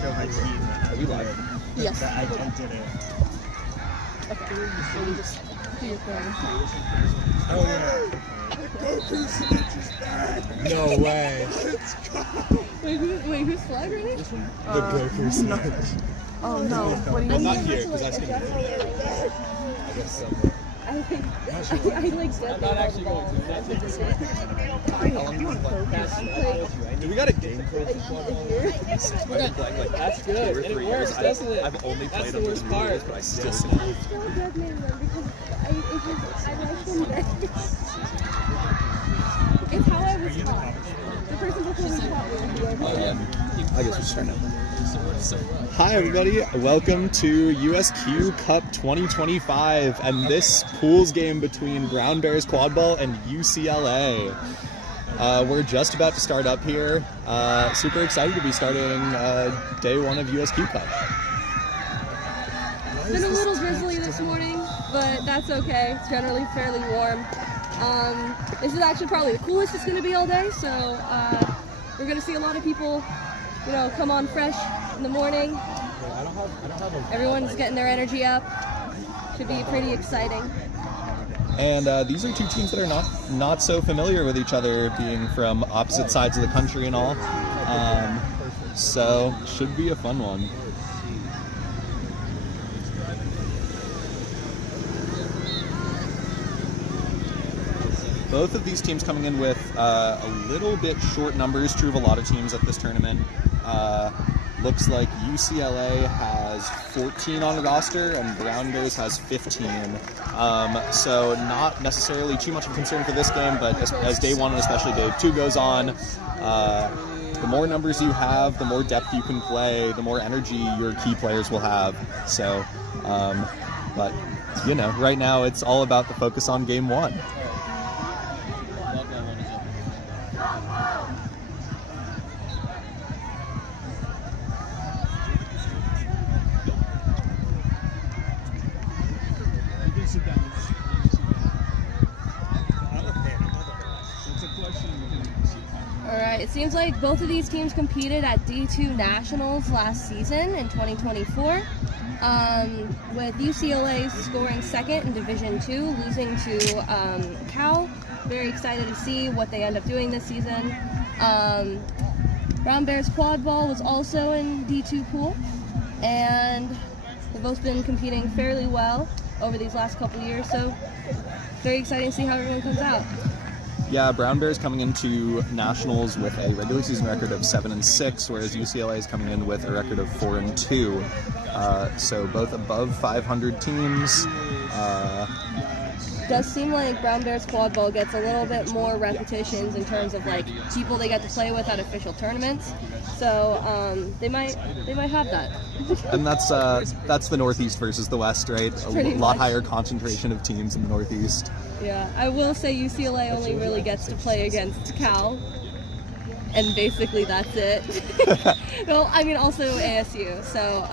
show my team. Are we live? Yes. I did it. Okay. So you just do your thing. Oh yeah. No way. Wait, who's flag ready? The Goku snatch. Oh no. What do you I'm mean? not here because I skipped it. I guess somewhere. I like dead. I'm not actually going to. That's it. Do we got a game for this one? That's good. And it works, doesn't it? I've only played on this part, but I still suck. It's how I was taught. The person before me taught me. I guess we're starting now. Hi everybody, welcome to USQ Cup 2025 and this pools game between Brown Bears Quadball and UCLA. We're just about to start up here. Super excited to be starting day one of USQ Cup. It's been a little drizzly this morning, but that's okay. It's generally fairly warm. This is actually probably the coolest it's going to be all day, so we're going to see a lot of people, you know, come on fresh in the morning. Everyone's getting their energy up. Should be pretty exciting. And these are two teams that are not so familiar with each other, being from opposite sides of the country and all. So should be a fun one. Both of these teams coming in with a little bit short numbers, true of a lot of teams at this tournament. Looks like UCLA has 14 on the roster and Brown Bears has 15. So not necessarily too much of a concern for this game, but as day one and especially day two goes on, the more numbers you have, the more depth you can play, the more energy your key players will have. So, but you know, right now it's all about the focus on game one. Alright, it seems like both of these teams competed at D2 Nationals last season in 2024, with UCLA scoring second in Division 2, losing to Cal. Very excited to see what they end up doing this season. Brown Bears Quadball was also in D2 pool, and they've both been competing fairly well over these last couple years, so very exciting to see how everyone comes out. Yeah, Brown Bears coming into nationals with a regular season record of 7-6, whereas UCLA is coming in with a record of 4-2. So both above 500 teams. Does seem like Brown Bears Quadball gets a little bit more repetitions in terms of like people they get to play with at official tournaments. So they might have that. And that's the Northeast versus the West, right? A lot higher concentration of teams in the Northeast. Yeah, I will say UCLA only really gets to play against Cal, and basically that's it. Well, I mean also ASU. So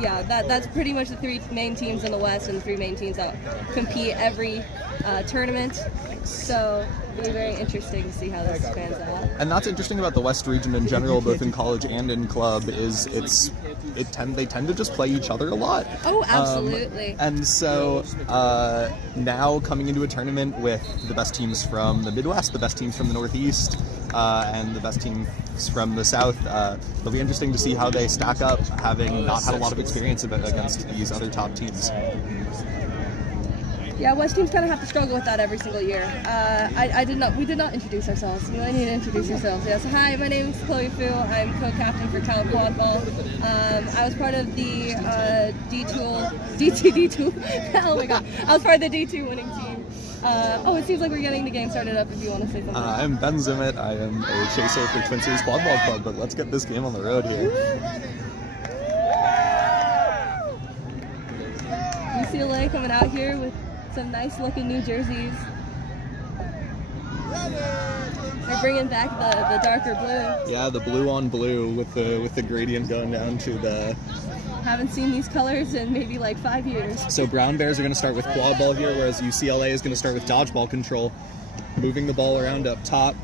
yeah, that's pretty much the three main teams in the West and the three main teams that compete every tournament. So it'll be very interesting to see how this pans out. And that's interesting about the West region in general, both in college and in club, is they tend to just play each other a lot. Oh, absolutely. And so now coming into a tournament with the best teams from the Midwest, the best teams from the Northeast, and the best teams from the South, it'll be interesting to see how they stack up, having not had a lot of experience against these other top teams. Yeah, West teams kind of have to struggle with that every single year. We did not introduce ourselves. You might need to introduce yourselves. Yes, hi, my name is Chloe Fu. I'm co-captain for Cal Quadball. I was part of the D2. Oh my god, I was part of the D2 winning team. Oh, it seems like we're getting the game started up. If you want to say something. I'm Ben Zimmett. I am a chaser for Twin Cities Quadball Club. But let's get this game on the road here. UCLA coming out here with some nice looking new jerseys. They're bringing back the darker blue. Yeah, the blue on blue with the gradient going down to the. Haven't seen these colors in maybe like 5 years. So Brown Bears are going to start with quad ball here, whereas UCLA is going to start with dodgeball control, moving the ball around up top.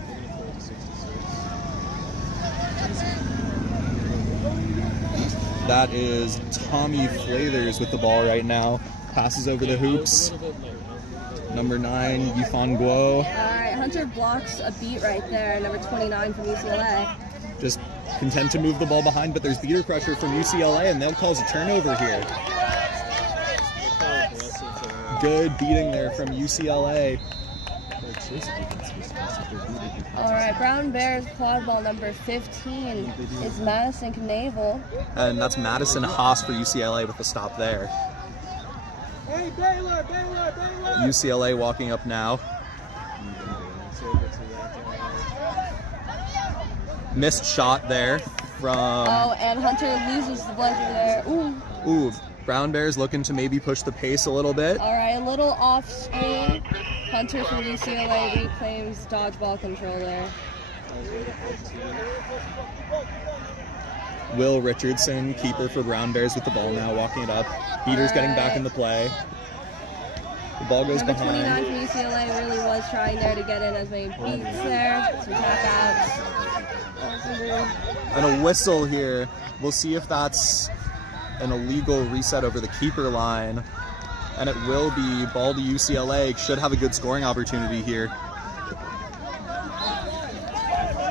That is Tommy Flathers with the ball right now. Passes over the hoops. Number 9, Yifan Guo. All right, Hunter blocks a beat right there. Number 29 from UCLA. Just content to move the ball behind, but there's beater pressure from UCLA, and they'll cause a turnover here. Good beating there from UCLA. All right, Brown Bears quadball number 15 is Madison Knavel. And that's Madison Haas for UCLA with the stop there. UCLA walking up now. Missed shot there from... Oh, and Hunter loses the blanket there. Ooh, Brown Bears looking to maybe push the pace a little bit. All right, a little off screen. Hunter from UCLA reclaims dodgeball control there. Will Richardson, keeper for Brown Bears with the ball now, walking it up. Beater's getting back into play. The ball goes Number behind. 29 from UCLA really was trying there to get in as many beats there. Some tap outs. And a whistle here. We'll see if that's an illegal reset over the keeper line. And it will be ball to UCLA. Should have a good scoring opportunity here.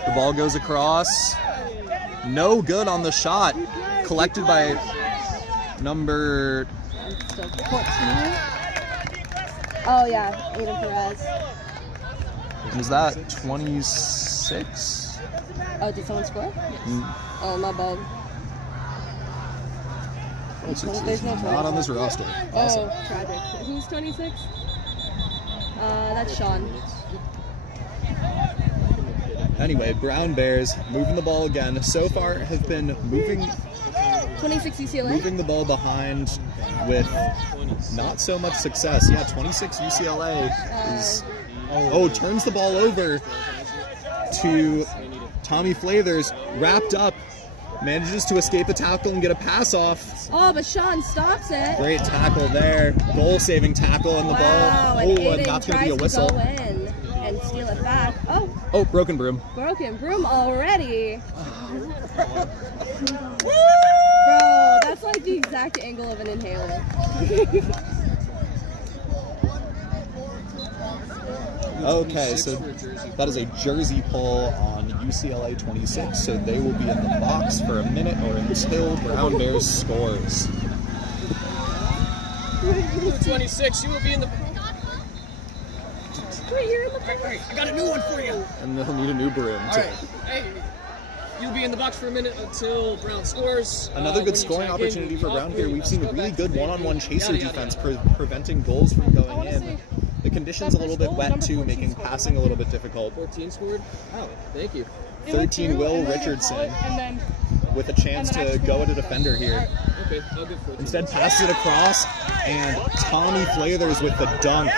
The ball goes across. No good on the shot. Collected by number... 14. Oh yeah, Aiden Perez. And is that 26? Oh, did someone score? Oh, my bad. 26 There's no is not on this roster. Awesome. Oh, tragic. Who's 26? That's Sean. Anyway, Brown Bears moving the ball again. So far have been moving 26 UCLA? moving the ball behind with not so much success. Yeah, 26 UCLA is... Oh, turns the ball over to Tommy Flathers. Wrapped up. Manages to escape a tackle and get a pass off. Oh, but Sean stops it. Great tackle there. Goal-saving tackle in the ball. And Oh, and that's going to be a whistle. Go in and steal it back. Oh, broken broom. Broken broom already. Bro, that's like the exact angle of an inhaler. Okay, so that is a jersey pull on UCLA 26, so they will be in the box for a minute or until Brown Bears scores. 26, you will be in the... Wait, you're in the Alright, I got a new one for you. And they'll need a new broom, too. Alright, hey, you'll be in the box for a minute until Brown scores. Another good scoring opportunity for Brown here. We've seen a really good one-on-one chaser defense preventing goals from going in. The conditions a little bit wet too, making passing a little bit difficult. 14 scored? Oh, thank you. 13 Will Richardson with a chance to go at a defender here. Okay, I'll give 14. Instead passes it across, and Tommy Flathers with the dunk.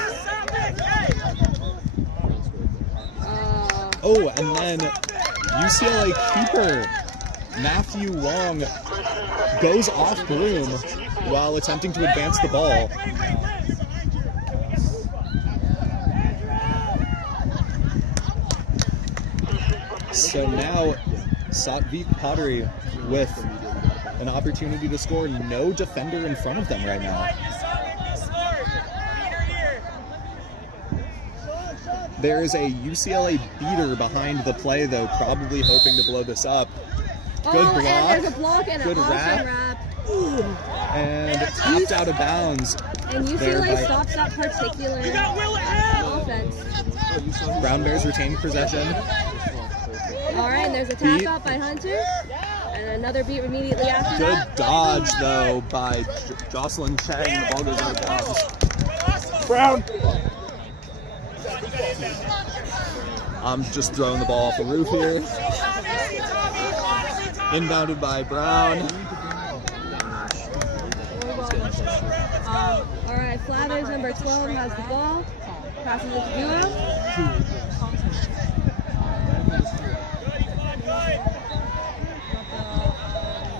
Oh, and then UCLA keeper Matthew Wong goes off broom while attempting to advance the ball. So now Satvik Pottery with an opportunity to score. No defender in front of them right now. There is a UCLA beater behind the play, though, probably hoping to blow this up. Good block. And there's a block and good an awesome wrap. wrap. And tapped out of bounds. And UCLA stops that particular offense. Brown Bears retain possession. All right, and there's a tap out by Hunter. And another beat immediately after Good that. dodge, though, by Jocelyn Chang. The ball goes out of bounds. Brown! I'm just throwing the ball off the roof here. Inbounded by Brown. All right, Flathers, number 12, has the ball. Passes it to Duo.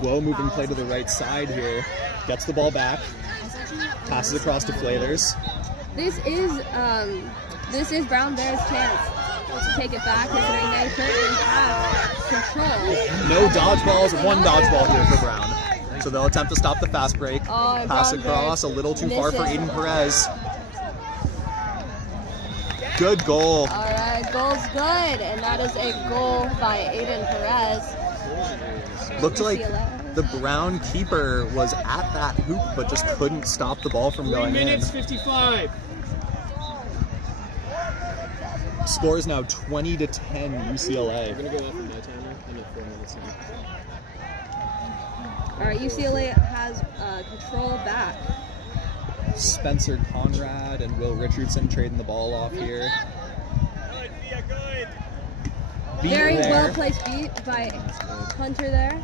Whoa, moving play to the right side here. Gets the ball back. Passes across to Flathers. This is Brown Bears' chance to take it back, considering they currently have control. No dodgeballs, one dodgeball here for Brown. So they'll attempt to stop the fast break. Oh, and Pass Brown across, a Bears little too far for miss it. Aiden Perez. Good goal. All right, goal's good, and that is a goal by Aiden Perez. Looked like UCLA. the Brown keeper was at that hoop, but just couldn't stop the ball from 3 going in. minutes, 55. Score is now 20-10 UCLA. I'm going to go after my timer. I'm at 4 minutes in. All right, UCLA has control back. Spencer Conrad and Will Richardson trading the ball off here. Beat Very there. well placed beat by Hunter there.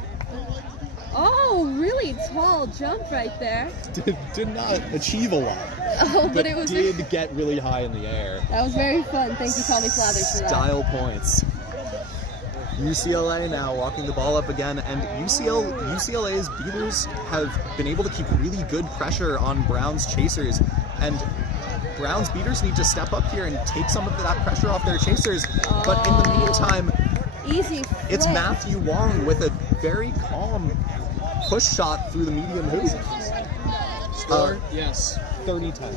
Oh, really tall jump right there. Did not achieve a lot, Oh, but it was did get really high in the air. that was very fun. Thank you, Tommy Slathers, for that. Style points. UCLA now walking the ball up again, and UCLA's beaters have been able to keep really good pressure on Brown's chasers, and Brown's beaters need to step up here and take some of that pressure off their chasers. But in the meantime, Easy. it's flip. Matthew Wong with a very calm push shot through the medium hoop. Score? Yes. 30-10.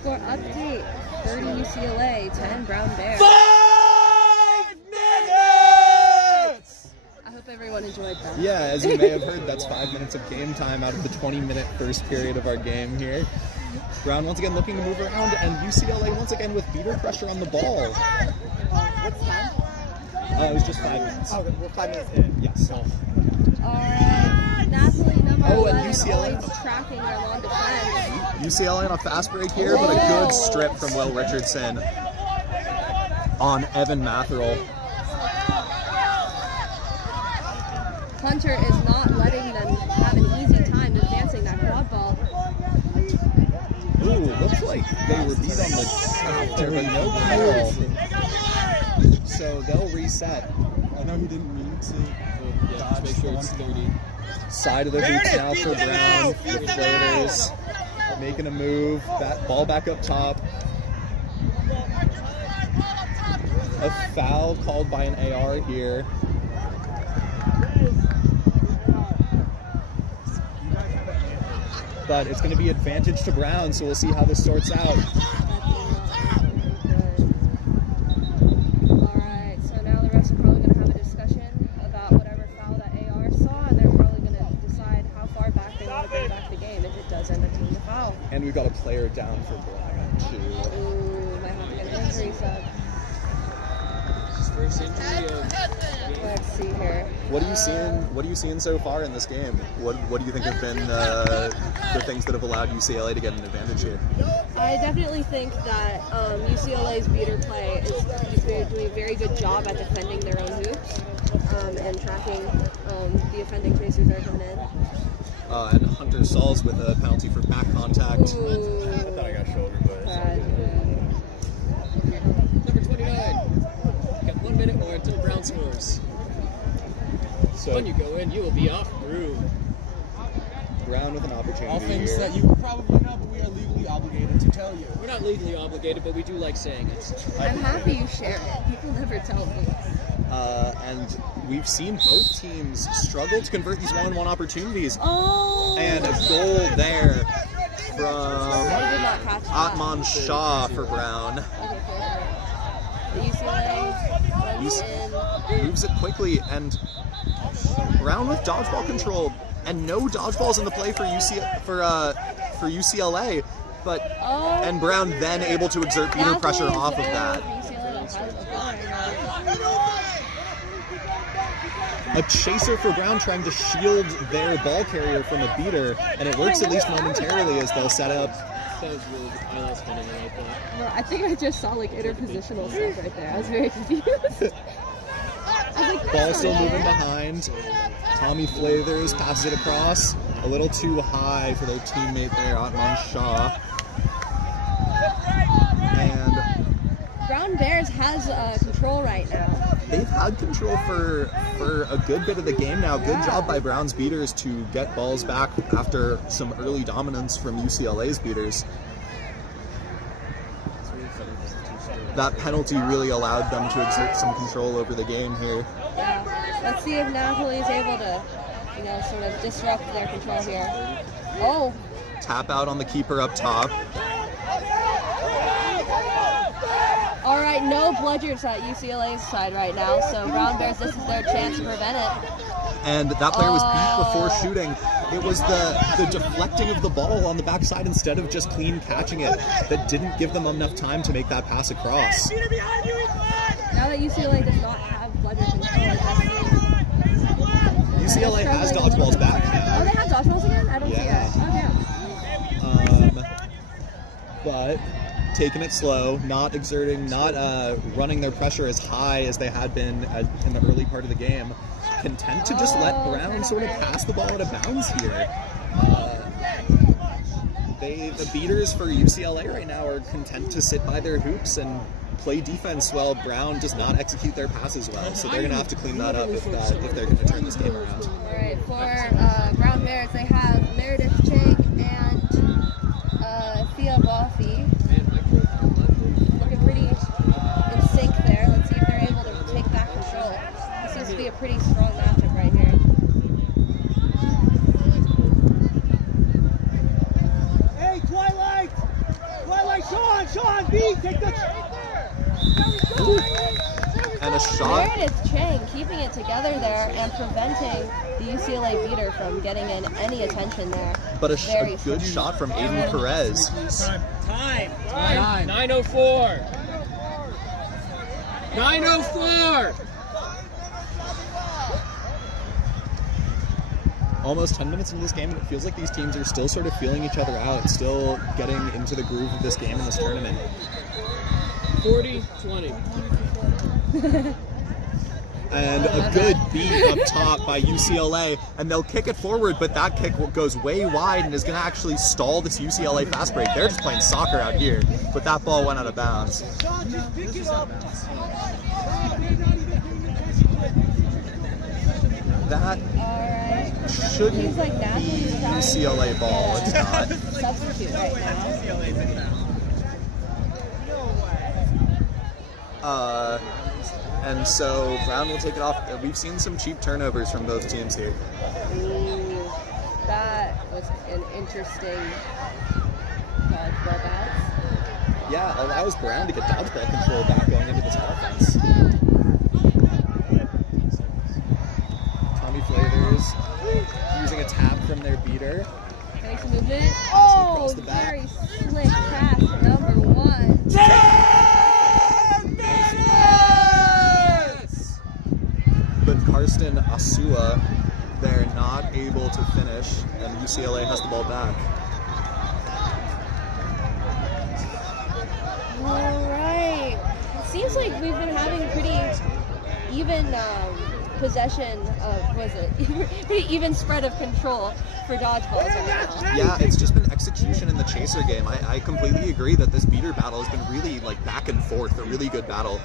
Score update. 30 UCLA, 10 Brown Bears. 5 minutes! I hope everyone enjoyed that. Yeah, as you may have heard, that's 5 minutes of game time out of the 20-minute first period of our game here. Brown once again looking to move around, and UCLA once again with beater pressure on the ball. What's time? It was just 5 minutes. Oh, we're 5 minutes in. Yes. Alright, Napoli number Oh, and 11, UCLA. always tracking their long defense. UCLA on a fast break here, but a good strip from Will Richardson on Evan Matherell. Hunter is not letting them have an easy time advancing that quad ball. Ooh, looks like they were beat on the top there, but no call. So they'll reset. I know he didn't mean to. Yeah, just make sure it's 30. Side of the hoops now for Brown. The floaters making a move. That ball back up top. A foul called by an AR here. But it's going to be advantage to Brown, so we'll see how this sorts out. Alright, so now the refs are probably going to have a discussion about whatever foul that AR saw, and they're probably going to decide how far back they want to bring back the game if it does end up being a foul. And we've got a player down for Brown, too. Ooh, might have to get an injury sub. His first injury of the game. Let's see here. What are you seeing so far in this game? What do you think have been the things that have allowed UCLA to get an advantage here? I definitely think that UCLA's beater play is doing a very good job at defending their own hoops and tracking the offending chasers that are coming in. And Hunter Sauls with a penalty for back contact. Ooh. I thought I got shoulder, but it's all Bad. good. Number 29. You got 1 minute more until Brown scores. So When you go in, you will be off through. Brown with an opportunity All things here. that you probably know, but we are legally obligated to tell you. We're not legally obligated, but we do like saying it. I'm happy you share it. People never tell me. And we've seen both teams struggle to convert these one-on-one opportunities. Oh! And a goal there I from did not catch that. Atman Shah for Brown. Okay, fair. The UCLA runs in. Moves it quickly, and Brown with dodgeball control, and no dodgeballs in the play for UCLA, but Oh. and Brown then able to exert beater Napoli pressure is off of in. that. UCLA has a ball. A chaser for Brown trying to shield their ball carrier from a beater, and it works at least momentarily as they'll set up. That was really good. I like spinning it like that. Well, I think I just saw like interpositional stuff right there. I was very confused. I was like, Ball that's still not moving there. behind. Tommy Flathers passes it across. A little too high for their teammate there, Atman Shah. And Brown Bears has control right now. they've had control for a good bit of the game now. Good job by Brown's beaters to get balls back after some early dominance from UCLA's beaters. That penalty really allowed them to exert some control over the game here. Yeah. Let's see if Napoli is able to, you know, sort of disrupt their control here. Oh. Tap out on the keeper up top. All right, no bludgers at UCLA's side right now, so Brown Bears, this is their chance to prevent it. And that player was beat before shooting. It was the deflecting of the ball on the backside instead of just clean catching it that didn't give them enough time to make that pass across. Now that UCLA does not have bludger control, UCLA has dodgeballs back now. Oh, they have dodgeballs again? I don't see it. Oh, yeah. But taking it slow, not exerting, not running their pressure as high as they had been in the early part of the game. Content to just let Brown sort of pass the ball out of bounds here. The beaters for UCLA right now are content to sit by their hoops and play defense while Brown does not execute their passes well. So they're going to have to clean that up if they're going to turn this game around. All right, for Brown Bears, they have Meredith Chake and Thea Boffey. Looking pretty in sync there. Let's see if they're able to take back control. This seems to be a pretty strong matchup right here. Hey, Twilight! Twilight, Sean, B, take the... And a shot. Meredith Chang keeping it together there and preventing the UCLA beater from getting in any attention there. But a good shot from Aiden Perez. Time. 9:04. 9:04. Almost 10 minutes into this game, and it feels like these teams are still sort of feeling each other out, still getting into the groove of this game and this tournament. 40-20. And a good beat up top by UCLA, and they'll kick it forward, but that kick goes way wide and is going to actually stall this UCLA fast break. They're just playing soccer out here, but that ball went out of bounds. That shouldn't be UCLA ball. It's not. Substitute right now. And so Brown will take it off. We've seen some cheap turnovers from both teams here. Ooh, that was an interesting dodgeball bounce. Yeah, allows Brown to get dodgeball control back going into this offense. Tommy Flathers using a tap from their beater. Getting some movement. Oh, very slick pass to number 1. But Karsten Asua, they're not able to finish, and UCLA has the ball back. All right. It seems like we've been having pretty even possession of, pretty even spread of control for dodgeballs right now. Yeah, it's just been execution in the chaser game. I completely agree that this beater battle has been really back and forth, a really good battle.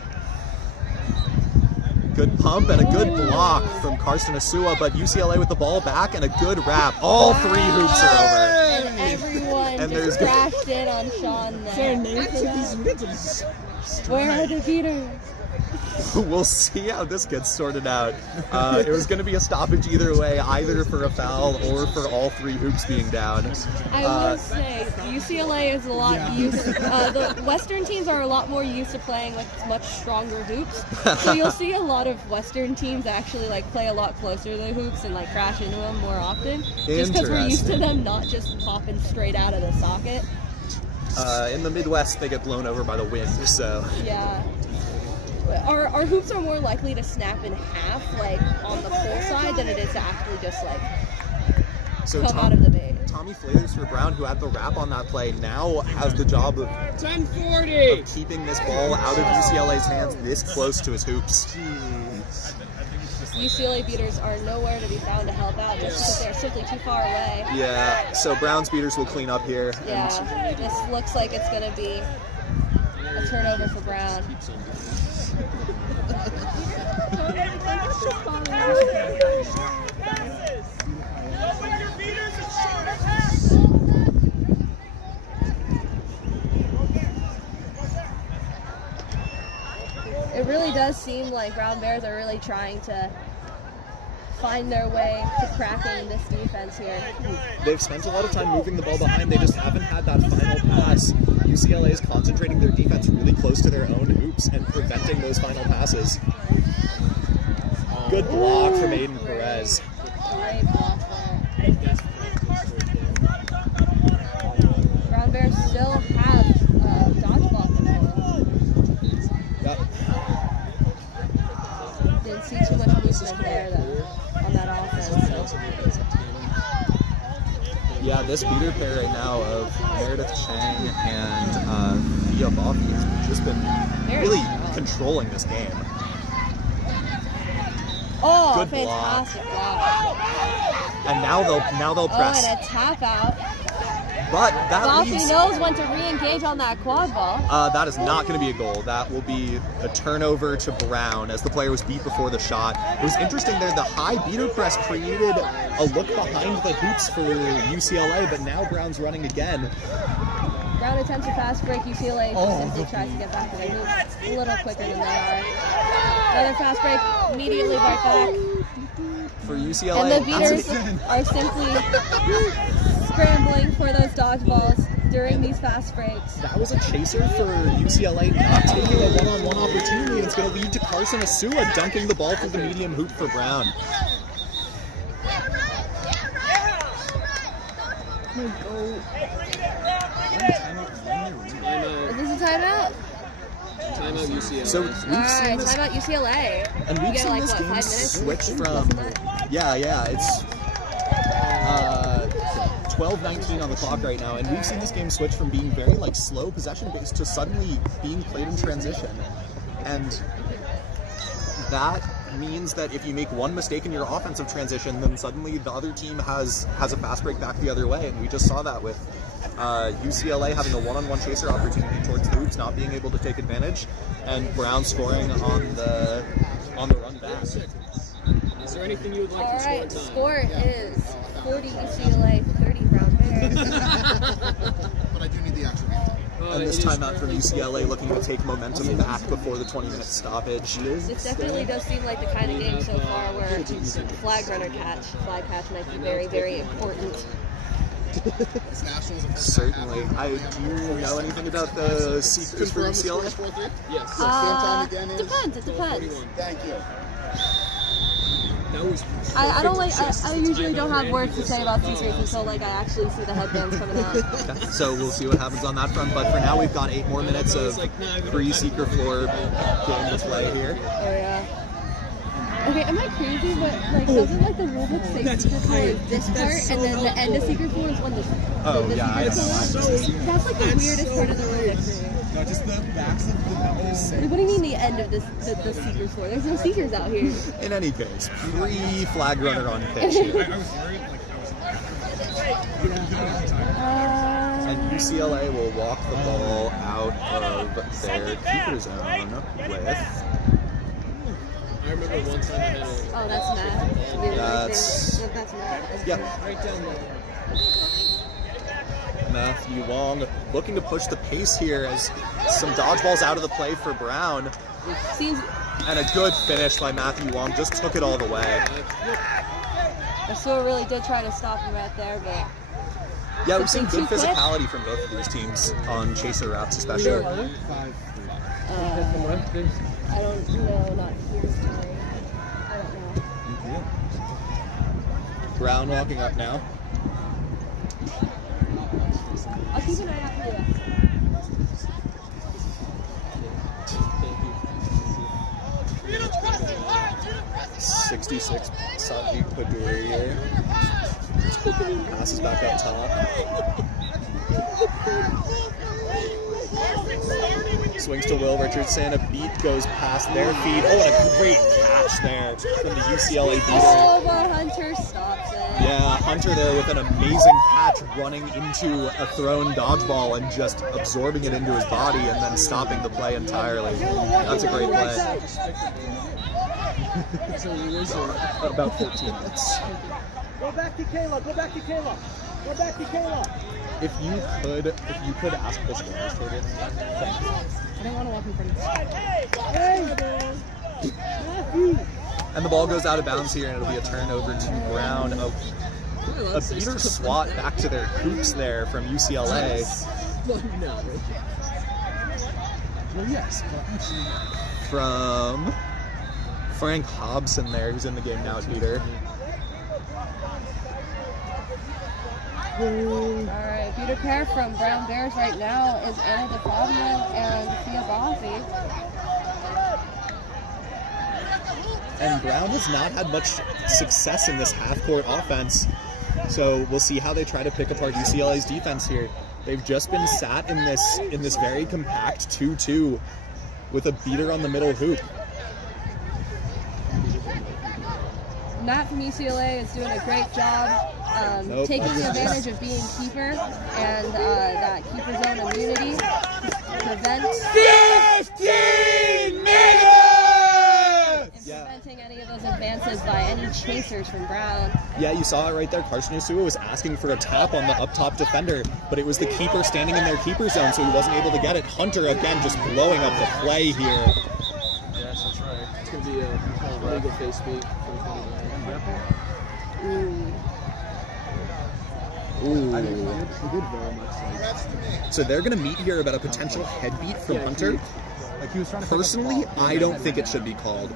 Good pump and a good block from Karsten Asua, but UCLA with the ball back and a good wrap. All 3 hoops are over. And everyone just crashed in on Sean there. Where are the beaters? We'll see how this gets sorted out. It was going to be a stoppage either way, either for a foul or for all 3 hoops being down. I will say, UCLA is a lot used. The Western teams are a lot more used to playing with much stronger hoops. So you'll see a lot of Western teams actually play a lot closer to the hoops and crash into them more often. Just because we're used to them not just popping straight out of the socket. In the Midwest, they get blown over by the wind, so. Yeah. Our hoops are more likely to snap in half, on the pull side, than it is to actually just come out of the base. Tommy Flathers for Brown, who had the wrap on that play, now has the job of 10:40 of keeping this ball out of UCLA's hands this close to his hoops. UCLA beaters are nowhere to be found to help out just because they're simply too far away. Yeah, so Brown's beaters will clean up here. Yeah, this looks like it's going to be a turnover for Brown. It really does seem like Brown Bears are really trying to find their way to cracking this defense here. They've spent a lot of time moving the ball behind. They just haven't had that final pass. UCLA is concentrating their defense really close to their own hoops and preventing those final passes. Good block from Aiden Perez. Great block there. Brown Bears still have dodgeball control. Yep. Didn't see too much movement there though on that offense. So. Yeah, this beater pair right now of Meredith Chang and Thea Bobby has just been really controlling this game. Oh, Good fantastic block. And now they'll press. Oh, and a tap out. But that Ralphie leaves. knows when to re-engage on that quad ball. That is not going to be a goal. That will be a turnover to Brown as the player was beat before the shot. It was interesting there. The high beater press created a look behind the hoops for UCLA, but now Brown's running again. Brown attempts a fast break. UCLA simply tries to get back to their moves a little quicker than they are. Another fast break, immediately right back. For UCLA. And the beaters are simply scrambling for those dodgeballs during these fast breaks. That was a chaser for UCLA not taking a one-on-one opportunity, and it's going to lead to Carson Asua dunking the ball through the medium hoop for Brown. Is this a timeout? Timeout UCLA. So we've seen this, timeout UCLA. and You we've get seen like this what, game 5 minutes? switch from Less than that? yeah, it's 12:19 on the clock right now, and we've seen this game switch from being very like slow possession based to suddenly being played in transition, and that means that if you make one mistake in your offensive transition, then suddenly the other team has a fast break back the other way, and we just saw that with UCLA having a one-on-one chaser opportunity towards the hoops, not being able to take advantage, and Brown scoring on the run back. Is there anything you would like All to right, score score is 40 UCLA, 30 Brown Bears. But I do need the actual game time. And this timeout from UCLA looking to take momentum back before the 20-minute stoppage. This definitely does seem like the kind of game so far where flag catch might be very, very important. It's nationals. Certainly. Do you know anything about the seekers for UCLA? Yes. Same time again is Depends, it depends. Thank you. That was I don't like, I usually don't have words to say about Seekers until like I actually see the headbands coming out. Okay, so we'll see what happens on that front, but for now we've got 8 more minutes of pre-seeker floor game to play here. Oh yeah. Okay, am I crazy? But like, doesn't like the rulebook say Seeker floor is this part, and then the end of Seeker floor is when the Yeah, I Seeker know. floor? That's like the weirdest part of the rulebook for me. No, just the backs of the numbers say. What do you mean the end of this the Seekers floor? There's no Seekers out here. In any case, pre-flag runner on pitch here. I was worried, And UCLA will walk the ball out of their keeper zone with... I remember one time I had a Oh, that's Matt. That's Matt. Yeah. right down there. Matthew Wong looking to push the pace here as some dodgeballs out of the play for Brown. Seems And a good finish by Matthew Wong, just took it all the way. Asua really did try to stop him right there, but Yeah, we've seen good Too quick? physicality from both of these teams on chaser routes especially. I don't know, not here. Sorry. I don't know. Brown walking up now. I'll keep an eye out for you. 66 Sadiq Padouri here. Passes back up top. Swings to Will Richardson. A beat goes past their feet. Oh, and a great catch there from the UCLA beater. Oh, but Hunter stops it. Yeah, Hunter there with an amazing catch running into a thrown dodgeball and just absorbing it into his body and then stopping the play entirely. That's a great play. About 14 minutes. Go back to Kayla. Go back to Kayla. Go back to Kayla. If you could ask the scores for it. Thanks. I don't want to walk in front of you. Hey, Matthew. And the ball goes out of bounds here, and it'll be a turnover to Brown. A beater swat back to their hoops there from UCLA. But no. Well, yes, but actually, From Frank Hobson there, who's in the game now at beater. Alright, beater pair from Brown Bears right now is Anna DeFabio and Thea Bozzi. And Brown has not had much success in this half-court offense, so we'll see how they try to pick apart UCLA's defense here. They've just been sat in this very compact 2-2 with a beater on the middle hoop. Matt from UCLA is doing a great job taking advantage of being keeper and that keeper zone immunity to prevent 15 minutes! preventing any of those advances by any chasers from Brown. Yeah, you saw it right there. Carson Usua was asking for a tap on the up-top defender, but it was the keeper standing in their keeper zone, so he wasn't able to get it. Hunter, again, just blowing up the play here. Yes, that's right. It's going to be a legal face speak. Ooh. he did very much. So they're going to meet here about a potential head beat from Hunter. Personally, I don't think it should be called.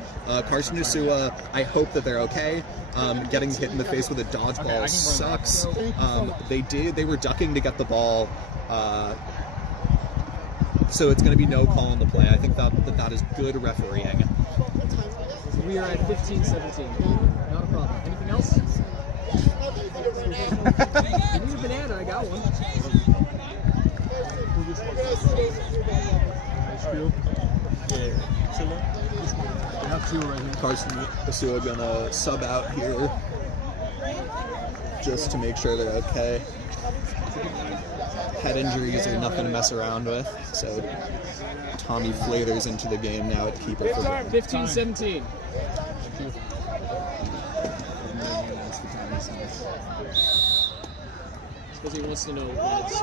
Carson Usua, I hope that they're okay. Getting hit in the face with a dodgeball sucks. They were ducking to get the ball. So it's going to be no call on the play. I think that is good refereeing. We are at 15-17. Not a problem. Anything else? You need a banana, I got one. Carson Usua gonna sub out here just to make sure they're okay. Head injuries are nothing to mess around with, so Tommy Flathers into the game now at keeper. 15-17. Because he wants to know when it's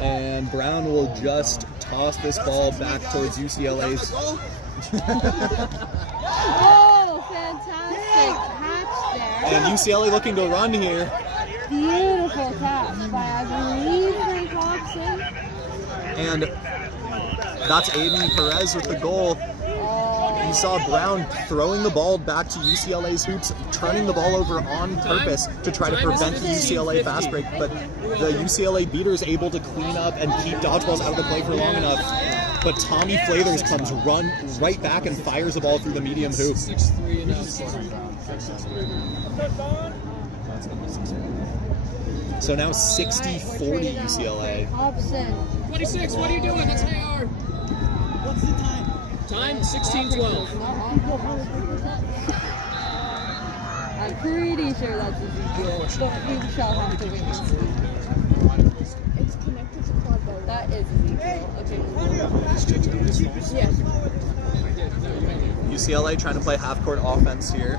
And Brown will just toss this ball back towards UCLA's. Oh, fantastic catch there. And UCLA looking to run here. Beautiful catch by, I believe, Frank Hobson. And that's Aiden Perez with the goal. You saw Brown throwing the ball back to UCLA's hoops, turning the ball over on purpose to try to prevent the UCLA fast break, but the UCLA beater is able to clean up and keep dodgeballs out of the play for long enough. But Tommy Flathers comes right back and fires the ball through the medium hoop. 6-3 and So now 60-40 UCLA. Hobson. 26, what are you doing? That's AR. What's the time? Time 16-12. I'm pretty sure that's Ezekiel, but we shall have to wait and see. It's connected to Quadball. That is Ezekiel. Okay. Yes. UCLA trying to play half-court offense here.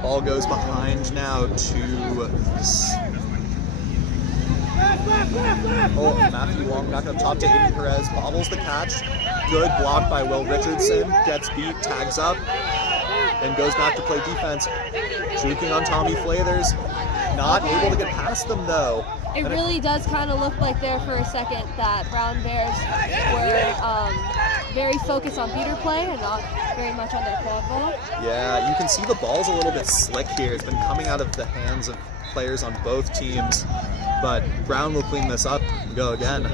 Ball goes behind now to... Oh, Matthew Wong back up top to Aiden Perez. Bobbles the catch. Good block by Will Richardson. Gets beat, tags up, and goes back to play defense. Juking on Tommy Flathers. Not able to get past them, though. It really does kind of look like there for a second that Brown Bears were very focused on beater play and not very much on their quad ball. Yeah, you can see the ball's a little bit slick here. It's been coming out of the hands of players on both teams. But Brown will clean this up and go again.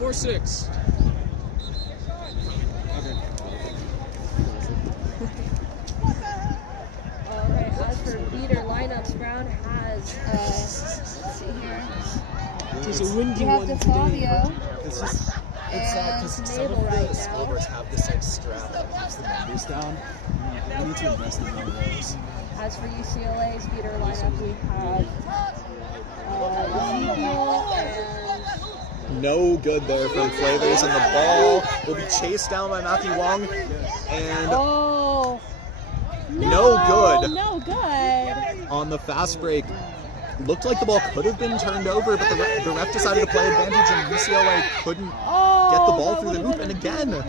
4-6. Alright, as for beater lineups, Brown has, let's see here. It's a windy You have one DeFabio It's just, it's sad and because some Mabel of right the now. scores have this like strap that keeps the numbers down. We need to invest in one of those. As for UCLA's beater lineup, we have Ezekiel and No good there from Flathers, and the ball will be chased down by Matthew Wong. And oh, no good no good. on the fast break. looked like the ball could have been turned over, but the ref decided to play advantage, and UCLA couldn't get the ball through the hoop. And again,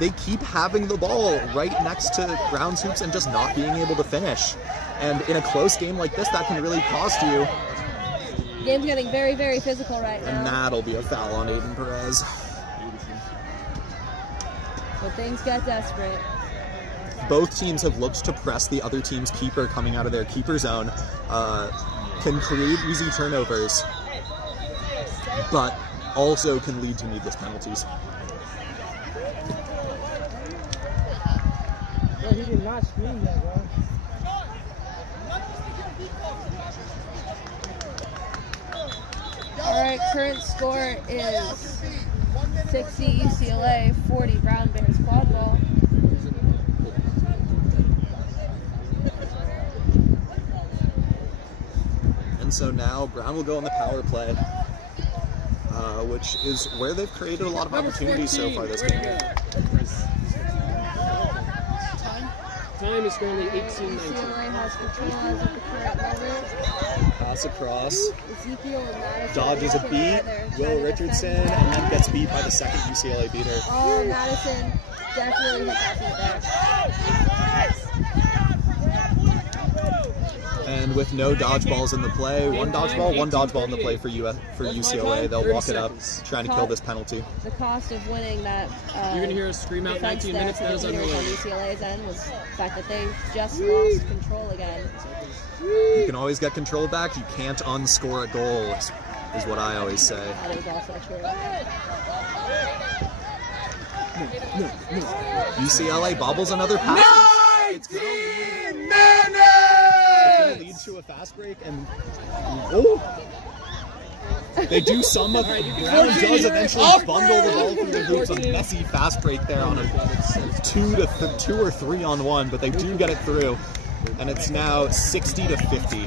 they keep having the ball right next to Brown's hoops and just not being able to finish. And in a close game like this, that can really cost you. Game's getting very, very physical right now. And that'll be a foul on Aiden Perez. But things got desperate. Both teams have looked to press the other team's keeper coming out of their keeper zone. Can create easy turnovers, but also can lead to needless penalties. Bro, he did not screen that, bro. Alright, current score is 60 UCLA, 40 Brown Bears Quadball. And so now Brown will go on the power play, which is where they've created a lot of opportunities so far this game. Time is currently 18:19. UCLA has control as of the current moment. Pass across, Ezekiel and Madison. dodges a beat, Will Richardson, and then gets beat by the second UCLA beater. Oh, Madison definitely hit that beat there. And with no dodgeballs in the play, one dodgeball in the play for UCLA. They'll walk it up, trying to kill this penalty. The cost of winning that You're going to hear us scream out defense 19 there minutes. for That the is Beaters on unrelated. UCLA's end was the fact that they just lost control again. You can always get control back. You can't unscore a goal, is what I always say. That is also true. UCLA bobbles another pass. 19 It's going to lead to a fast break, and they do some of it. Brown does eventually bundle the ball through the hoops. A messy fast break there on a 2 or 3 on 1, but they do get it through, and it's now 60-50.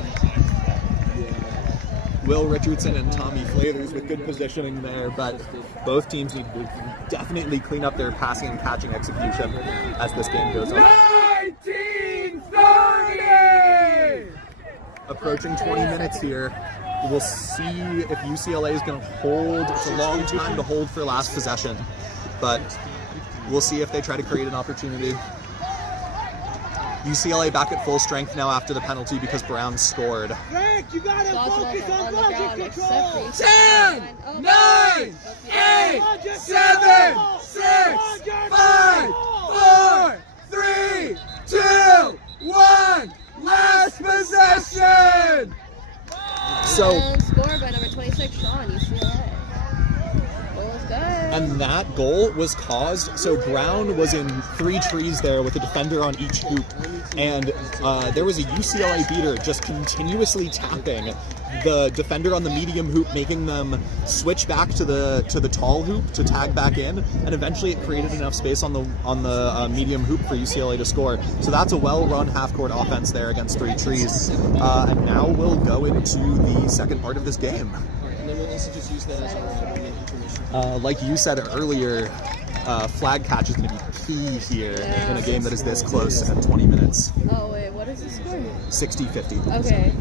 Will Richardson and Tommy Flathers with good positioning there, but both teams need to definitely clean up their passing and catching execution as this game goes on. 1930! Approaching 20 minutes here. We'll see if UCLA is going to hold. It's a long time to hold for last possession, but we'll see if they try to create an opportunity. UCLA back at full strength now after the penalty because Brown scored. Frank, you gotta focus Dodgeballs on on the ground budget except control. for 10, 9, 8, 7, 6, 5, 4, 3, 2, 1. Last possession! So, And scored by number 26, Sean, UCLA. Goal is good. and that goal was caused, so Brown was in 3 trees there with a defender on each hoop, and there was a UCLA beater just continuously tapping the defender on the medium hoop, making them switch back to the tall hoop to tag back in, and eventually it created enough space on the medium hoop for UCLA to score. So that's a well-run half-court offense there against 3 trees, and now we'll go into the second part of this game. And then we'll also just use that as our intermission. Like you said earlier, flag catch is going to be key here in a game that is this close at 20 minutes. Oh, wait, what is the score? 60-50. Okay.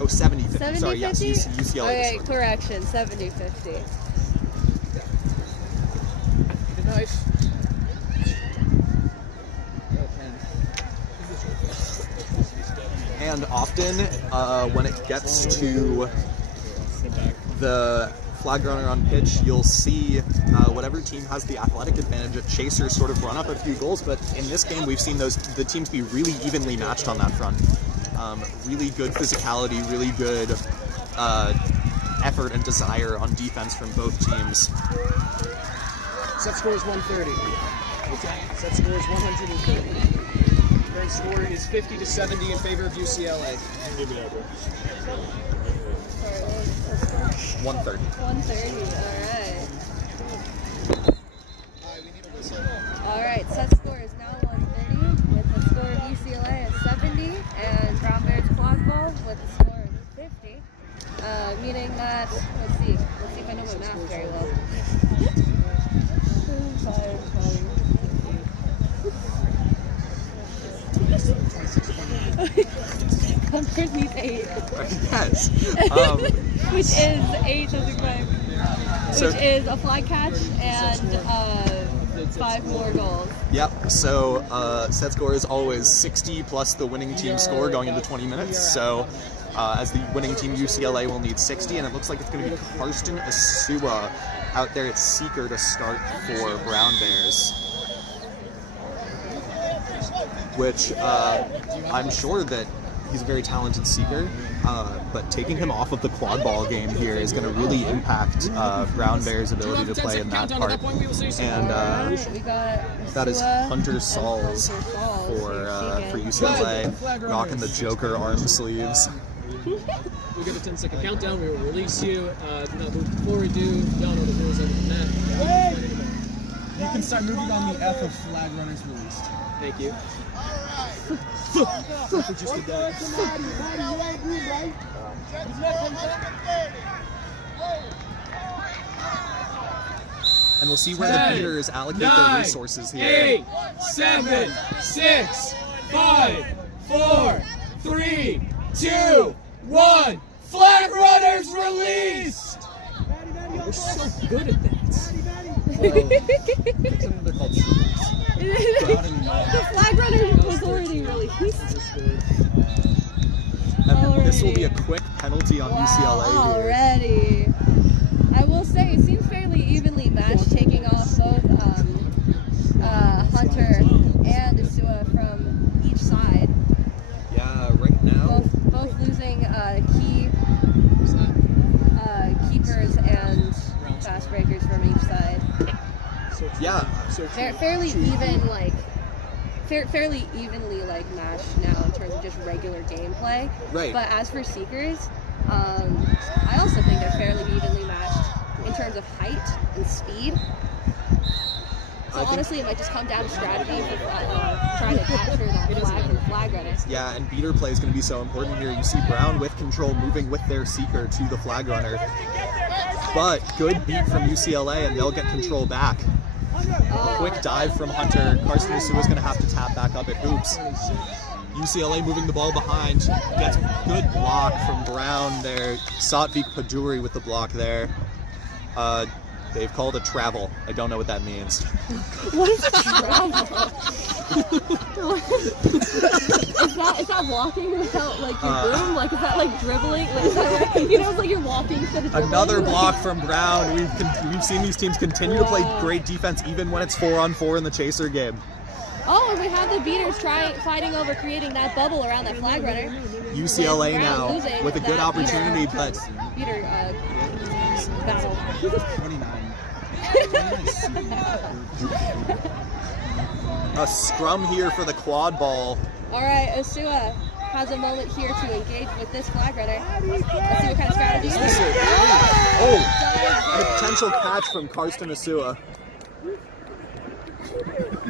Oh, 70-50. 70-50? Sorry, yes, UCLA. Okay, correction, 70-50. Nice. And often, when it gets to the flag runner on pitch, you'll see whatever team has the athletic advantage at chaser sort of run up a few goals, but in this game we've seen the teams be really evenly matched on that front. Really good physicality, really good effort and desire on defense from both teams. Set score is 130. Set score is 130. Current score is 50-70 in favor of UCLA. 130. 130, alright, set score is now 130 with the score of UCLA at 70 and Brown Bears Quadball with the score of 50. Meaning that, let's see if I know my math very well. 108. which is 8.5, So- which is a flag catch and 5 more goals. Yep, so set score is always 60 plus the winning team score going into 20 minutes. So as the winning team, UCLA will need 60, and it looks like it's going to be Karsten Asua out there at seeker to start for Brown Bears. Which I'm sure that he's a very talented seeker, but taking him off of the quad ball game here is going to really impact Brown Bears' ability to play in that part. And We got that is Asua, Hunter Sauls Hunter for UCLA, rocking the Joker arm sleeves. We give a 10-second countdown. We will release you. Before we do, y'all know the rules other than that. You can start moving on the F of flag runners released. Thank you. And we'll see where the beaters allocate their resources here. 8, 7, 6, 5, 4, 3, 2, 1. Flag runners released. We're so good at that. They're called seekers. The flag runner was already released. And this will be a quick penalty on UCLA here. Already. I will say it seems fairly evenly matched, taking off both Hunter and Asua from each side. Yeah, right now. Both losing keepers and fast breakers from each side. Yeah. Fairly even, fairly evenly matched now in terms of just regular gameplay. Right. But as for seekers, I also think they're fairly evenly matched in terms of height and speed. So honestly, it might just come down to strategy for trying to capture that flag from the flag runner. Yeah, and beater play is going to be so important here. You see Brown with control moving with their seeker to the flag runner. But good beat from UCLA, and they'll get control back. Quick dive from Hunter. Karsten Asua is going to have to tap back up at hoops. UCLA moving the ball behind. Gets good block from Brown there. Satvik Paduri with the block there. They've called a travel. I don't know what that means. What is a travel? Is that walking without your broom? Is that dribbling? Is that it's like you're walking instead of dribbling? Another block from Brown. We've seen these teams continue to play great defense even when it's 4-on-4 in the chaser game. Oh, and we have the beaters fighting over creating that bubble around that flag runner. UCLA now with a good opportunity, but beater battle. 29. a scrum here for the quad ball. All right, Asua has a moment here to engage with this flag runner. Let's see what kind of strategy. And a potential catch from Karsten Asua.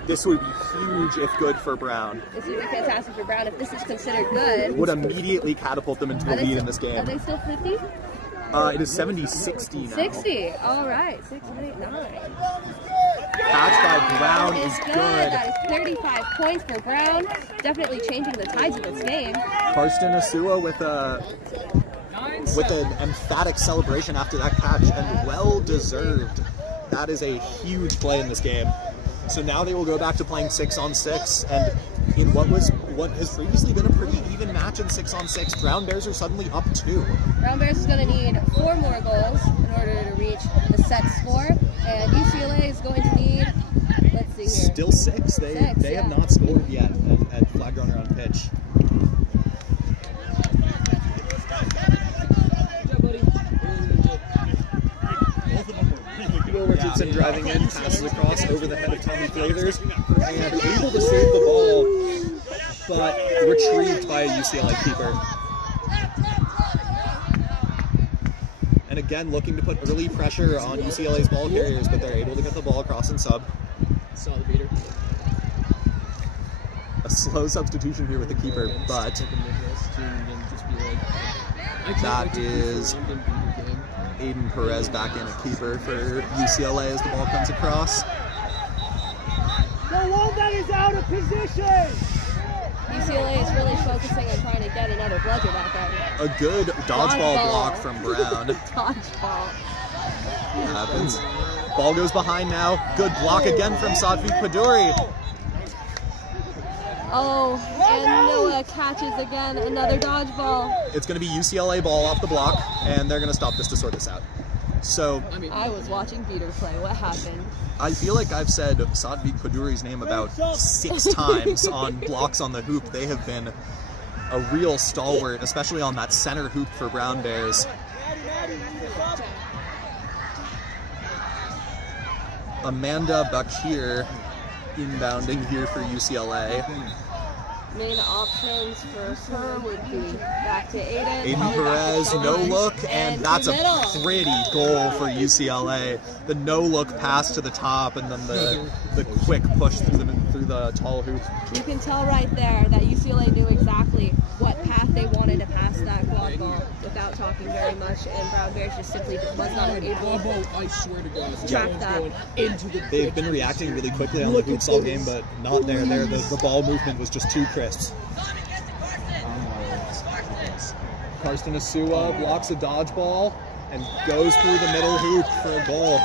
This would be huge if good for Brown. This would be fantastic for Brown if this is considered good. Would immediately catapult them into the lead in this game. Are they still 50? It is 70-60 now. 60. All right. 6-8-9. Catch by Brown is good. That is 35 points for Brown. Definitely changing the tides of this game. Karsten Asua with an emphatic celebration after that catch, and well deserved. That is a huge play in this game. So now they will go back to playing 6-on-6, and in what has previously been a pretty even match in 6-on-6, Brown Bears are suddenly up 2. Brown Bears is going to need 4 more goals in order to reach the set score, and UCLA is going to need, let's see here. Still 6. They have not scored yet at flag runner on pitch. Richardson driving in, passes across over the head of Tommy Flathers, and able to save the ball, but retrieved by a UCLA keeper. And again, looking to put early pressure on UCLA's ball carriers, but they're able to get the ball across and sub. Saw the beater. A slow substitution here with the keeper, but that is Aiden Perez back in at keeper for UCLA as the ball comes across. The one that is out of position! UCLA is really focusing on trying to get another bludger back out. A good dodgeball block from Brown. Dodgeball. Happens. Ball goes behind now. Good block again from Satvik Paduri. Oh, and Noah catches again another dodgeball. It's going to be UCLA ball off the block, and they're going to stop this to sort this out. So I was watching Peter play. What happened? I feel like I've said Satvik Paduri's name about 6 times on blocks on the hoop. They have been a real stalwart, especially on that center hoop for Brown Bears. Amanda Bakir inbounding here for UCLA. Main options for her would be back to Aiden. Aiden Perez, no look, and that's a pretty goal for UCLA. The no look pass to the top, and then the quick push through the tall hoop. You can tell right there that UCLA knew exactly what path they wanted to pass that quad ball without talking very much, and Brown Bears just simply was not able I swear to God, to track that. They've been reacting really quickly on the hoops all game, but not there. The ball movement was just too crisp. Karsten Asua blocks a dodgeball and goes through the middle hoop for a goal.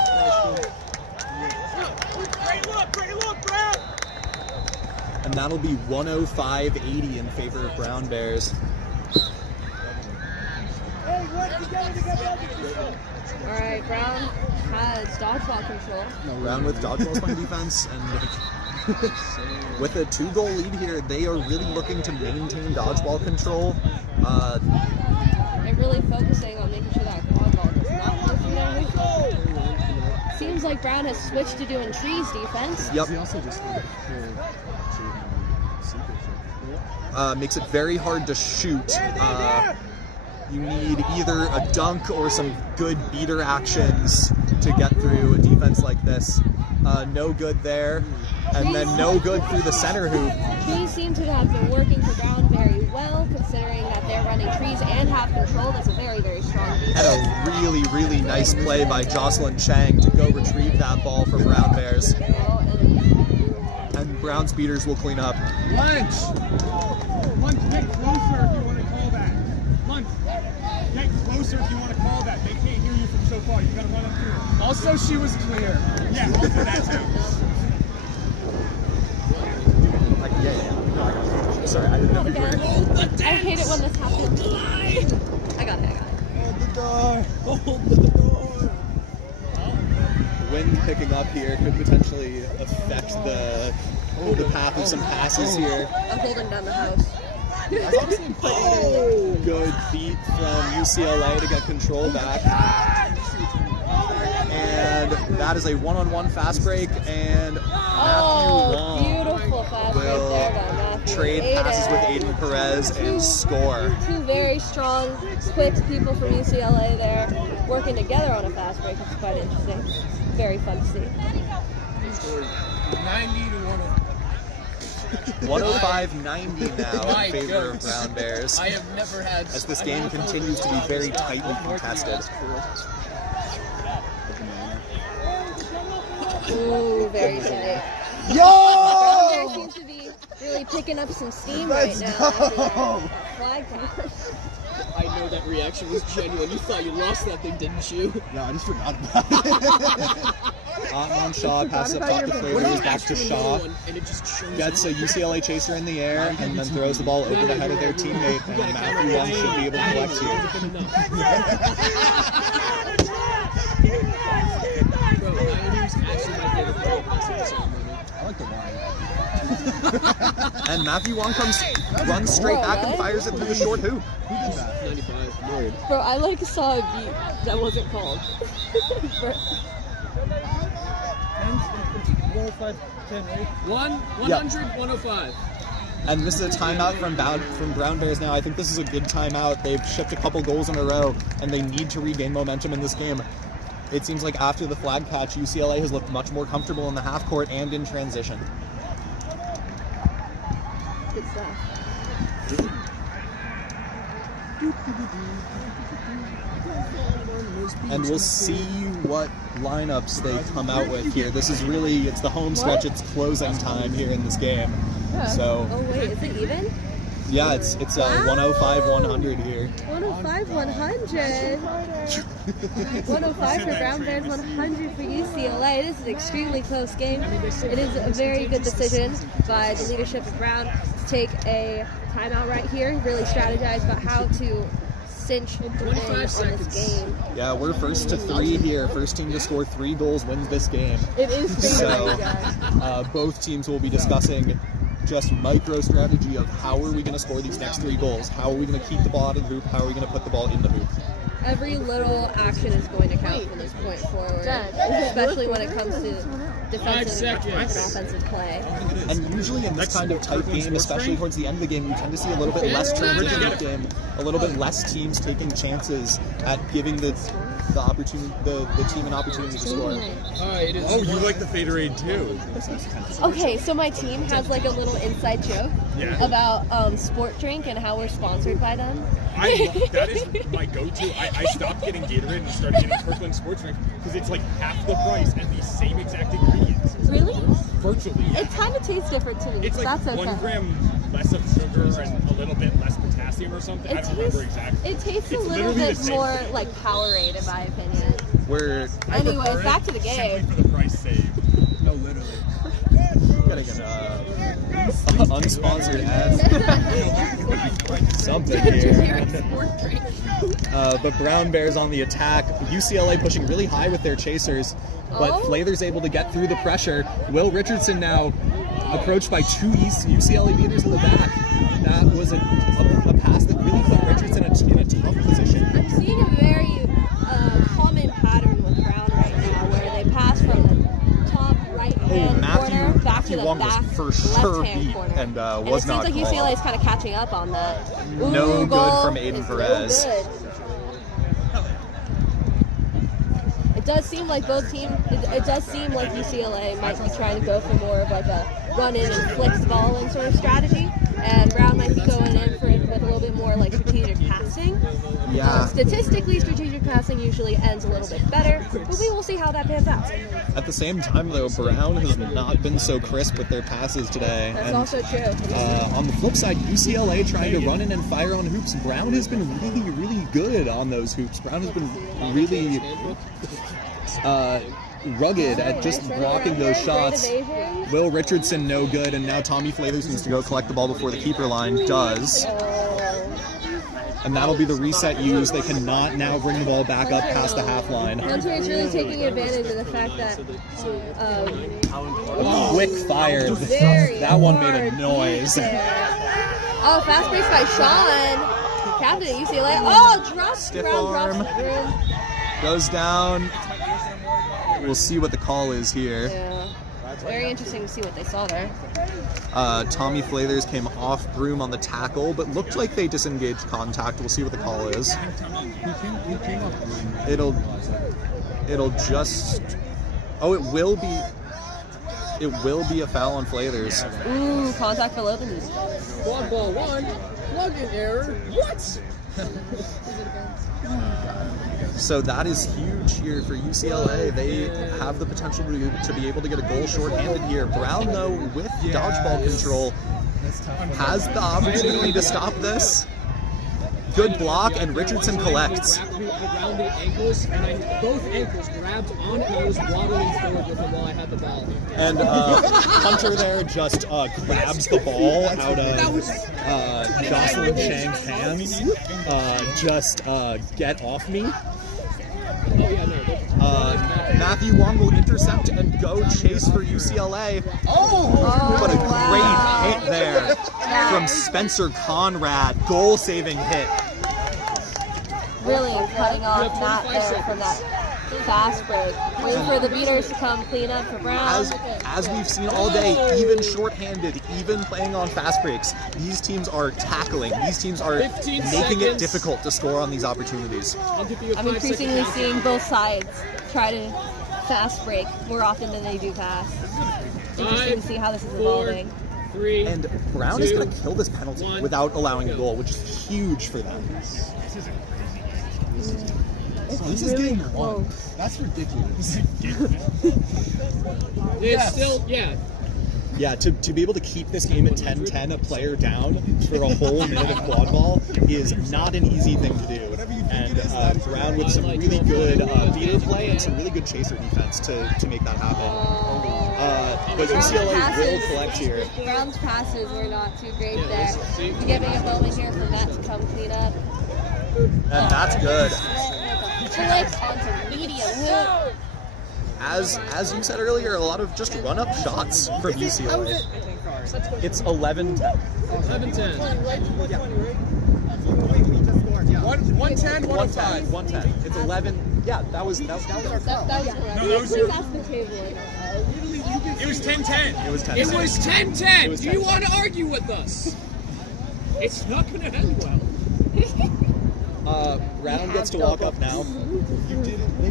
And that'll be 105-80 in favor of Brown Bears. All right, Brown has dodgeball control. Brown with dodgeball playing defense, and with a 2-goal lead here, they are really looking to maintain dodgeball control. And really focusing on making sure that quad ball does not go through their hoop. Seems like Brown has switched to doing trees defense. Yep. Makes it very hard to shoot. You need either a dunk or some good beater actions to get through a defense like this. No good there. And then no good through the center hoop. Trees seem to have been working for Brown very well, considering that they're running trees and have control. That's a very, very strong defense. And a really, really nice play by Jocelyn Chang to go retrieve that ball for Brown Bears. And Brown's beaters will clean up. Lunch, get closer if you want to call that. Lunch, get closer if you want to call that. They can't hear you from so far. You got to run up through. Also, she was clear. Yeah, also that too. Sorry, I didn't know we were. I hate it when this happens. I got it. Hold the door. Wind picking up here could potentially affect the path of some passes here. I'm holding down the house. Good beat from UCLA to get control back. And that is a one-on-one fast break, and Matthew Wong beautiful fast break there by Matthew. Trade passes with Aiden Perez and score. Two very strong, quick people from UCLA there working together on a fast break, which is quite interesting. Very fun to see. 105-90 now in favor of Brown Bears. I have never had. As this game continues to be very tightly contested. Ooh, very tight. Yo! Brown Bears seems to be really picking up some steam right now after that flag catch. I know that reaction was genuine. You thought you lost that thing, didn't you? No, I just forgot about it. On Shaw, passes up top to Flavors, back to Shaw. Gets a UCLA chaser in the air, and then throws the ball over the head of their teammate, and Matthew Wong should be able to collect here. I like the line. And Matthew Wong runs straight back and fires it through the short hoop. Who did that? 95. Lloyd. Bro, I saw a beat that wasn't called. 105, 10, right? 100, 105. And this is a timeout from Brown Bears now. I think this is a good timeout. They've shipped a couple goals in a row, and they need to regain momentum in this game. It seems like after the flag catch, UCLA has looked much more comfortable in the half court and in transition. Good stuff. And we'll see what lineups they come out with here. This is really, it's the home stretch, it's closing time here in this game. So Oh wait, is it even? yeah, it's 105-100 here. 105-100. 105 for Brown Bears, 100 for UCLA. This is an extremely close game. It is a very good decision by the leadership of Brown to take a timeout right here, really strategize about how to cinch the win on this game. Yeah, we're first to 3 here. First team to score 3 goals wins this game. It is pretty So guys. both teams will be discussing just micro strategy of how are we going to score these next 3 goals? How are we going to keep the ball out of the hoop? How are we going to put the ball in the hoop? Every little action is going to count from this point forward, especially when it comes to defensive and offensive play. And usually in this kind of tight game, especially towards the end of the game, you tend to see a little bit less turnovers in the game, a little bit less teams taking chances at giving the opportunity, the team an opportunity to score. Oh, you like the Faderade too? Okay, so my team has like a little inside joke about Sport Drink and how we're sponsored by them. That is my go-to. I stopped getting Gatorade and started getting Kirkland Sports Drink because it's like half the price and the same exact ingredients. Really? Virtually. It kind of tastes different to me. It's like That's okay. 1 gram less of sugar and a little bit less potassium or something. I don't remember exactly. It tastes a It's little literally bit the same more thing. like Powerade, in my opinion. We're Anyways, back to the game. Simply for the price saved. No, literally. getting an unsponsored ad. Something here. But Brown Bears on the attack. UCLA pushing really high with their chasers, but Flather's able to get through the pressure. Will Richardson now approached by 2 UCLA beaters in the back. That was a pass that really put Richardson in a tough position. I'm seeing a very common pattern with Brown right now, where they pass from the top right-hand corner back to the Wong back was for sure left-hand beat corner. and was it not seems like called. UCLA is kind of catching up on that. No Ooh, good goal. from Aiden It's Perez. No good. It does seem like both teams. It does seem like UCLA might be trying to go for more of like a run in and flick the ball in sort of strategy, and Brown might be going in for it with a little bit more like strategic passing. Yeah. Statistically, strategic passing usually ends a little bit better, but we will see how that pans out. At the same time, though, Brown has not been so crisp with their passes today. That's and, also true. on the flip side, UCLA trying to run in and fire on hoops. Brown has been really, really good on those hoops. Brown has been really rugged at just blocking those shots. Will Richardson no good, and now Tommy Flathers needs to go collect the ball before the keeper line does. And that'll be the reset used. They cannot now bring the ball back up past the half line. Hunter is really taking advantage of the fact that Quick fire. very That one made a hard noise. Oh, fast break by Sean, captain at UCLA. Oh, drops. Stiff Brown drops arm. the broom. Goes down. We'll see what the call is here. Yeah. Very interesting to see what they saw there. Tommy Flathers came off broom on the tackle, but looked like they disengaged contact. We'll see what the call is. It'll just. Oh, it will be a foul on Flathers. Ooh, contact below the knee. Quadball 1, plug-in error. What? So that is huge here for UCLA. They have the potential to be able to get a goal shorthanded here. Brown, though, with dodgeball control, has the opportunity to stop this. Good block, and Richardson collects. Around the ankles, and both ankles grabbed on, and I was waddling forward with him while I had the ball. And Hunter there just grabs the ball out of Jocelyn Chang's hands. Get off me. Matthew Wong will intercept and go chase for UCLA. What a great hit there from Spencer Conrad. Goal-saving hit. Really cutting off Matt there from that fast break. Waiting for the beaters to come clean up for Brown. As we've seen all day, even shorthanded, even playing on fast breaks, these teams are tackling. These teams are making it difficult to score on these opportunities. I'm increasingly seeing both sides try to fast break more often than they do pass. Interesting to see how this is evolving. 3, And Brown is going to kill this penalty without allowing a goal, which is huge for them. This is getting long. That's ridiculous. It's still, Yeah, to be able to keep this game at 10-10, a player down for a whole minute of quad ball is not an easy thing to do. And Brown with some really good beater play and some really good chaser defense to make that happen. But UCLA will collect here. Brown's passes were not too great there. Giving a moment here for Matt to come clean up. And that's good. Flick onto medium hook. As you said earlier, a lot of just run-up shots from UCLA. It's 11-10. 11-10. 110, 105. 110. It's 11. Yeah, that was our call. That was correct. No, that was Please your- ask the table. It was 10-10. It was 10-10. It was 10-10. It was Do you 10-10. want to argue with us? It's not going to end well. Brown gets to walk up now.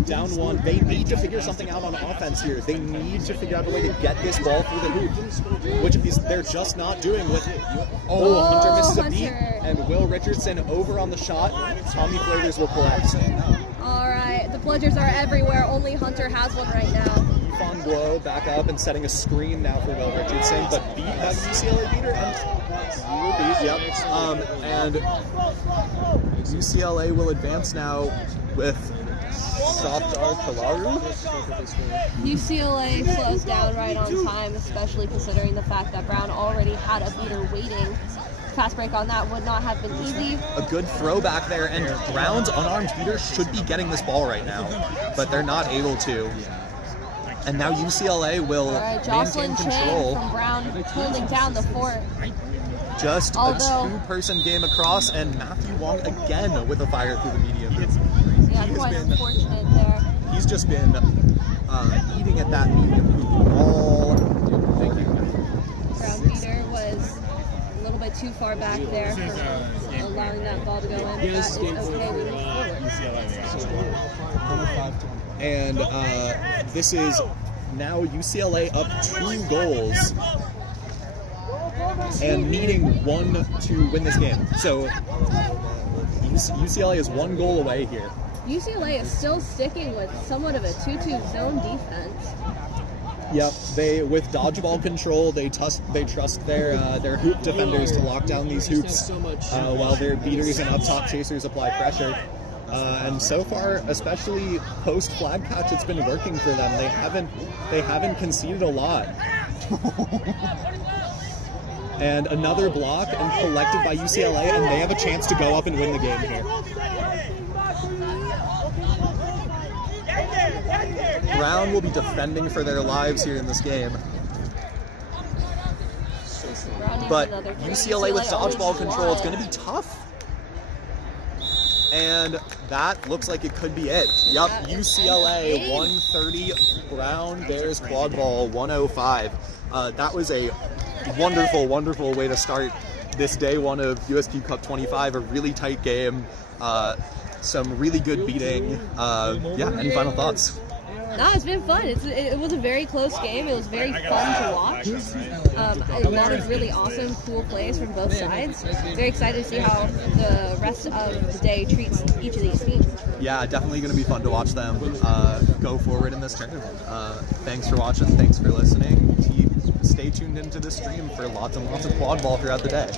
Down one. They need to figure something out on offense here. They need to figure out a way to get this ball through the hoop, which is they're just not doing with it. Oh, Hunter misses a beat, Hunter. and Will Richardson over on the shot. Tommy Flavors will collect. All right, the bludgers are everywhere. Only Hunter has one right now. Yvonne Blow back up and setting a screen now for Will Richardson, but beat that UCLA beater. And UCLA will advance now with Safdar Kalaru. UCLA slows down right on time, especially considering the fact that Brown already had a beater waiting. Fast break on that would not have been easy. A good throw back there, and Brown's unarmed beater should be getting this ball right now, but they're not able to. And now UCLA will All right, Jocelyn maintain Chang control. from Brown holding down the fort. Just Although- a two-person game across, and Matthew Wong again with a fire through the medium. Yeah, He has quite been- unfortunate there. He's just been eating at that medium hoop all. Brown beater was a little bit too far back there for allowing that ball to go in. But that is okay. We move forward. And this is now UCLA up 2 goals and needing 1 to win this game. So UCLA is 1 goal away here. UCLA is still sticking with somewhat of a 2-2 zone defense. Yep, they with dodgeball control, they trust their hoop defenders to lock down these hoops, while their beaters and up top chasers apply pressure. And so far, especially post flag catch, it's been working for them. They haven't conceded a lot. And another block and collected by UCLA, and they have a chance to go up and win the game here. Brown will be defending for their lives here in this game. But UCLA with dodgeball control, it's going to be tough. And that looks like it could be it. Yup, UCLA 130, Brown Bears quad ball 105. That was a wonderful, wonderful way to start this day 1 of USQ Cup 25. A really tight game, some really good beating. Yeah, any final thoughts? No, it's been fun. It was a very close game. It was very fun to watch. A lot of really awesome, cool plays from both sides. Very excited to see how the rest of the day treats each of these teams. Yeah, definitely going to be fun to watch them go forward in this tournament. Thanks for watching. Thanks for listening. Stay tuned into the stream for lots and lots of quad ball throughout the day.